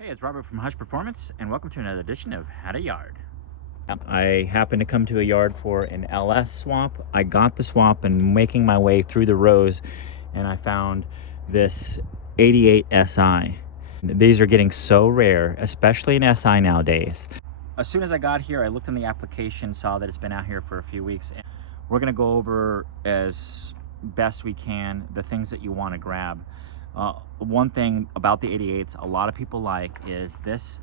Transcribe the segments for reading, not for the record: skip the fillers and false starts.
Hey, it's Robert from Hush Performance, and welcome to another edition of At a Yard. I happened to come to a yard for an LS swap. I got the swap and making my way through the rows, and I found this 88 SI. These are getting so rare, especially in SI nowadays. As soon as I got here, I looked in the application, saw that it's been out here for a few weeks, and we're gonna go over as best we can the things that you want to grab. One thing about the 88s a lot of people like is this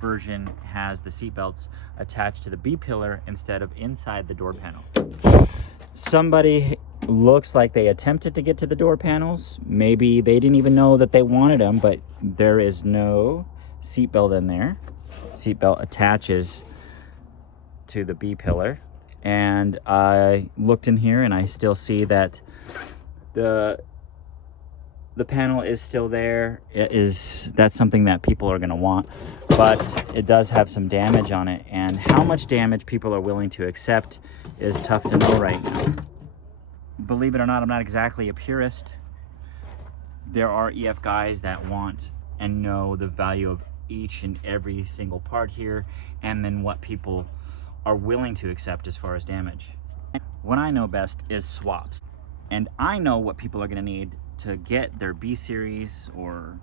version has the seat belts attached to the B pillar instead of inside the door panel. Somebody looks like they attempted to get to the door panels. Maybe they didn't even know that they wanted them, but there is no seat belt in there. Seat belt attaches to the B pillar, and I looked in here and I still see that the panel is still there. That's something that people are going to want, but it does have some damage on it, and how much damage people are willing to accept is tough to know right now. Believe it or not, I'm not exactly a purist. There are EF guys that want and know the value of each and every single part here, and then what people are willing to accept as far as damage. What I know best is swaps, and I know what people are going to need to get their B series or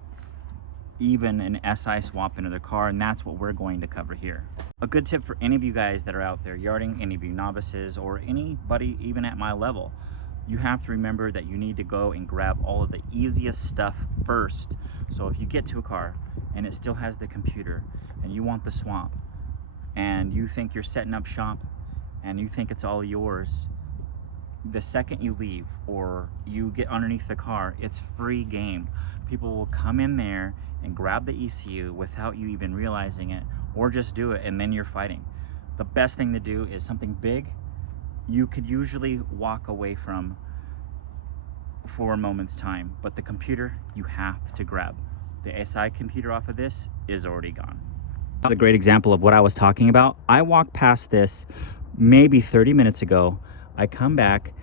even an SI swap into their car, and that's what we're going to cover here. A good tip for any of you guys that are out there yarding, any of you novices, or anybody even at my level, you have to remember that you need to go and grab all of the easiest stuff first. So if you get to a car and it still has the computer and you want the swap and you think you're setting up shop and you think it's all yours, the second you leave or you get underneath the car, it's free game. People will come in there and grab the ECU without you even realizing it, or just do it, and then you're fighting. The best thing to do is something big you could usually walk away from for a moment's time, but the computer you have to grab. The SI computer off of this is already gone. That's a great example of what I was talking about. I walked past this maybe 30 minutes ago. I come back,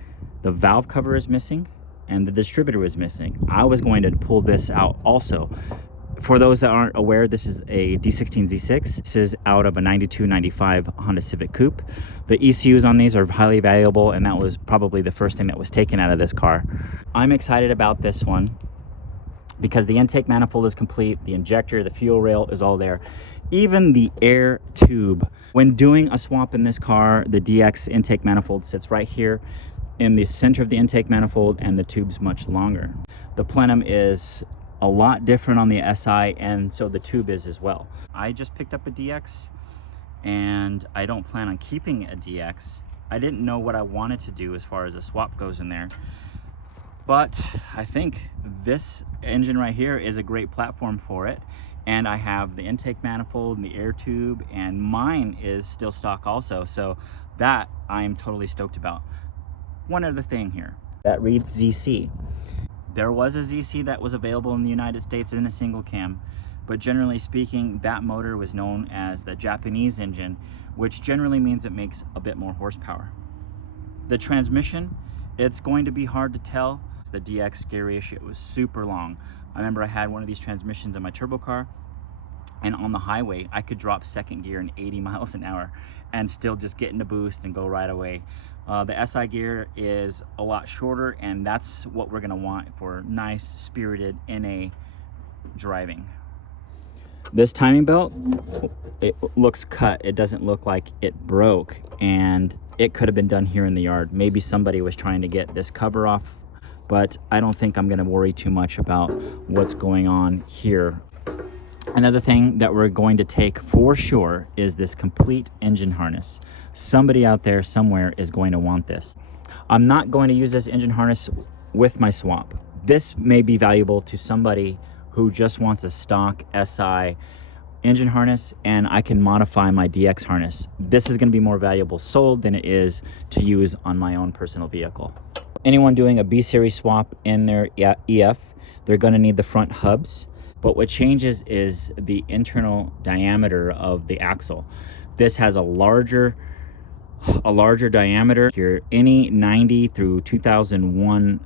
the valve cover is missing and the distributor is missing. I was going to pull this out also. For those that aren't aware, this is a D16Z6. This is out of a 92-95 Honda Civic Coupe. The ECUs on these are highly valuable, and that was probably the first thing that was taken out of this car. I'm excited about this one because the intake manifold is complete, the injector, the fuel rail is all there. Even the air tube. When doing a swap in this car, the DX intake manifold sits right here in the center of the intake manifold, and the tube's much longer. The plenum is a lot different on the SI, and so the tube is as well. I just picked up a DX, and I don't plan on keeping a DX. I didn't know what I wanted to do as far as a swap goes in there, but I think this engine right here is a great platform for it. And I have the intake manifold and the air tube, and mine is still stock also, so that I'm totally stoked about. One other thing here that reads ZC. There was a ZC that was available in the United States in a single cam, but generally speaking, that motor was known as the Japanese engine, which generally means it makes a bit more horsepower. The transmission, it's going to be hard to tell. The DX gear ratio was super long. I remember I had one of these transmissions in my turbo car, and on the highway I could drop second gear in 80 miles an hour and still just get into boost and go right away. The SI gear is a lot shorter, and that's what we're gonna want for nice spirited NA driving. This timing belt, it looks cut. It doesn't look like it broke, and it could have been done here in the yard. Maybe somebody was trying to get this cover off, but I don't think I'm gonna worry too much about what's going on here. Another thing that we're going to take for sure is this complete engine harness. Somebody out there somewhere is going to want this. I'm not going to use this engine harness with my swap. This may be valuable to somebody who just wants a stock SI engine harness, and I can modify my DX harness. This is going to be more valuable sold than it is to use on my own personal vehicle. Anyone doing a B series swap in their EF, they're going to need the front hubs, but what changes is the internal diameter of the axle. This has a larger diameter here. Any 90 through 2001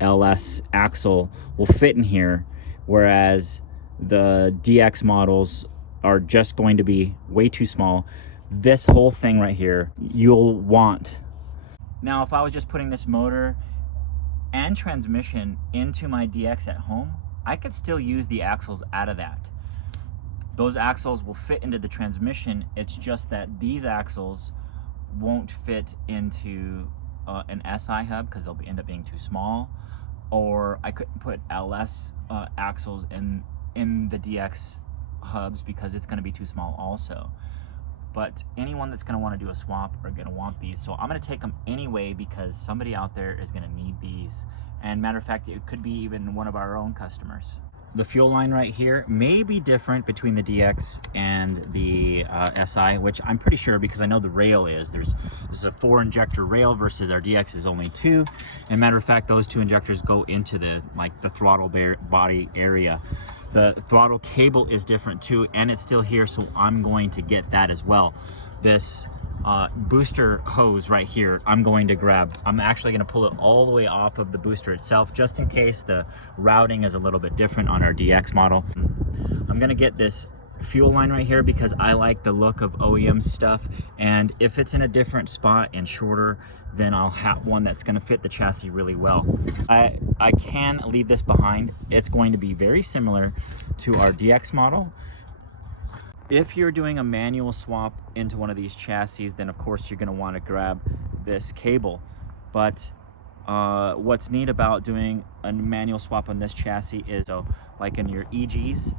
LS axle will fit in here, whereas the DX models are just going to be way too small. This whole thing right here, you'll want. Now, if I was just putting this motor and transmission into my DX at home, I could still use the axles out of that. Those axles will fit into the transmission. It's just that these axles won't fit into an SI hub because they'll end up being too small, or I couldn't put LS axles in the DX hubs because it's going to be too small also. But anyone that's going to want to do a swap are going to want these, so I'm going to take them anyway because somebody out there is going to need these. And matter of fact, it could be even one of our own customers. The fuel line right here may be different between the DX and the SI, which I'm pretty sure because I know the rail is. This is a 4 injector rail versus our DX is only 2. And matter of fact, those 2 injectors go into the throttle body area. The throttle cable is different too, and it's still here, so I'm going to get that as well. This booster hose right here, I'm going to grab. I'm actually going to pull it all the way off of the booster itself, just in case the routing is a little bit different on our DX model. I'm going to get this fuel line right here because I like the look of OEM stuff, and if it's in a different spot and shorter, then I'll have one that's going to fit the chassis really well. I can leave this behind. It's going to be very similar to our DX model. If you're doing a manual swap into one of these chassis, then of course you're going to want to grab this cable. But what's neat about doing a manual swap on this chassis is, like in your EGs,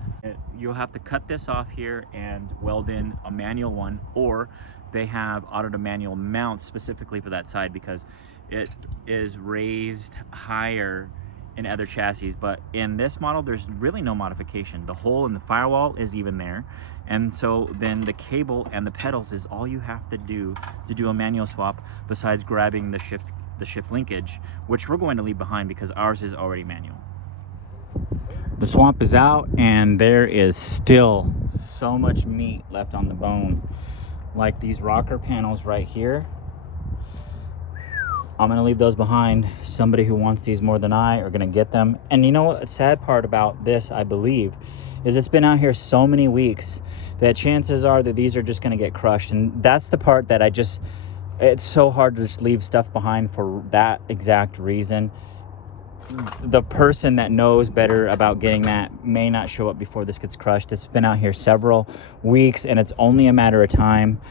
you'll have to cut this off here and weld in a manual one, or they have auto to manual mounts specifically for that side because it is raised higher in other chassis. But in this model, there's really no modification. The hole in the firewall is even there, and so then the cable and the pedals is all you have to do a manual swap, besides grabbing the shift linkage, which we're going to leave behind because ours is already manual. The swap is out, and there is still so much meat left on the bone. Like these rocker panels right here, I'm gonna leave those behind. Somebody who wants these more than I are gonna get them. And you know what the sad part about this, I believe, is it's been out here so many weeks that chances are that these are just gonna get crushed. And that's the part that it's so hard to just leave stuff behind for that exact reason. The person that knows better about getting that may not show up before this gets crushed. It's been out here several weeks, and it's only a matter of time.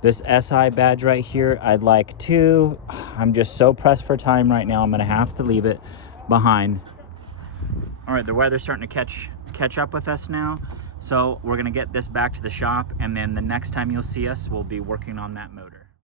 This SI badge right here, I'd like to. I'm just so pressed for time right now. I'm gonna have to leave it behind. All right, the weather's starting to catch up with us now, so we're gonna get this back to the shop, and then the next time you'll see us, we'll be working on that motor.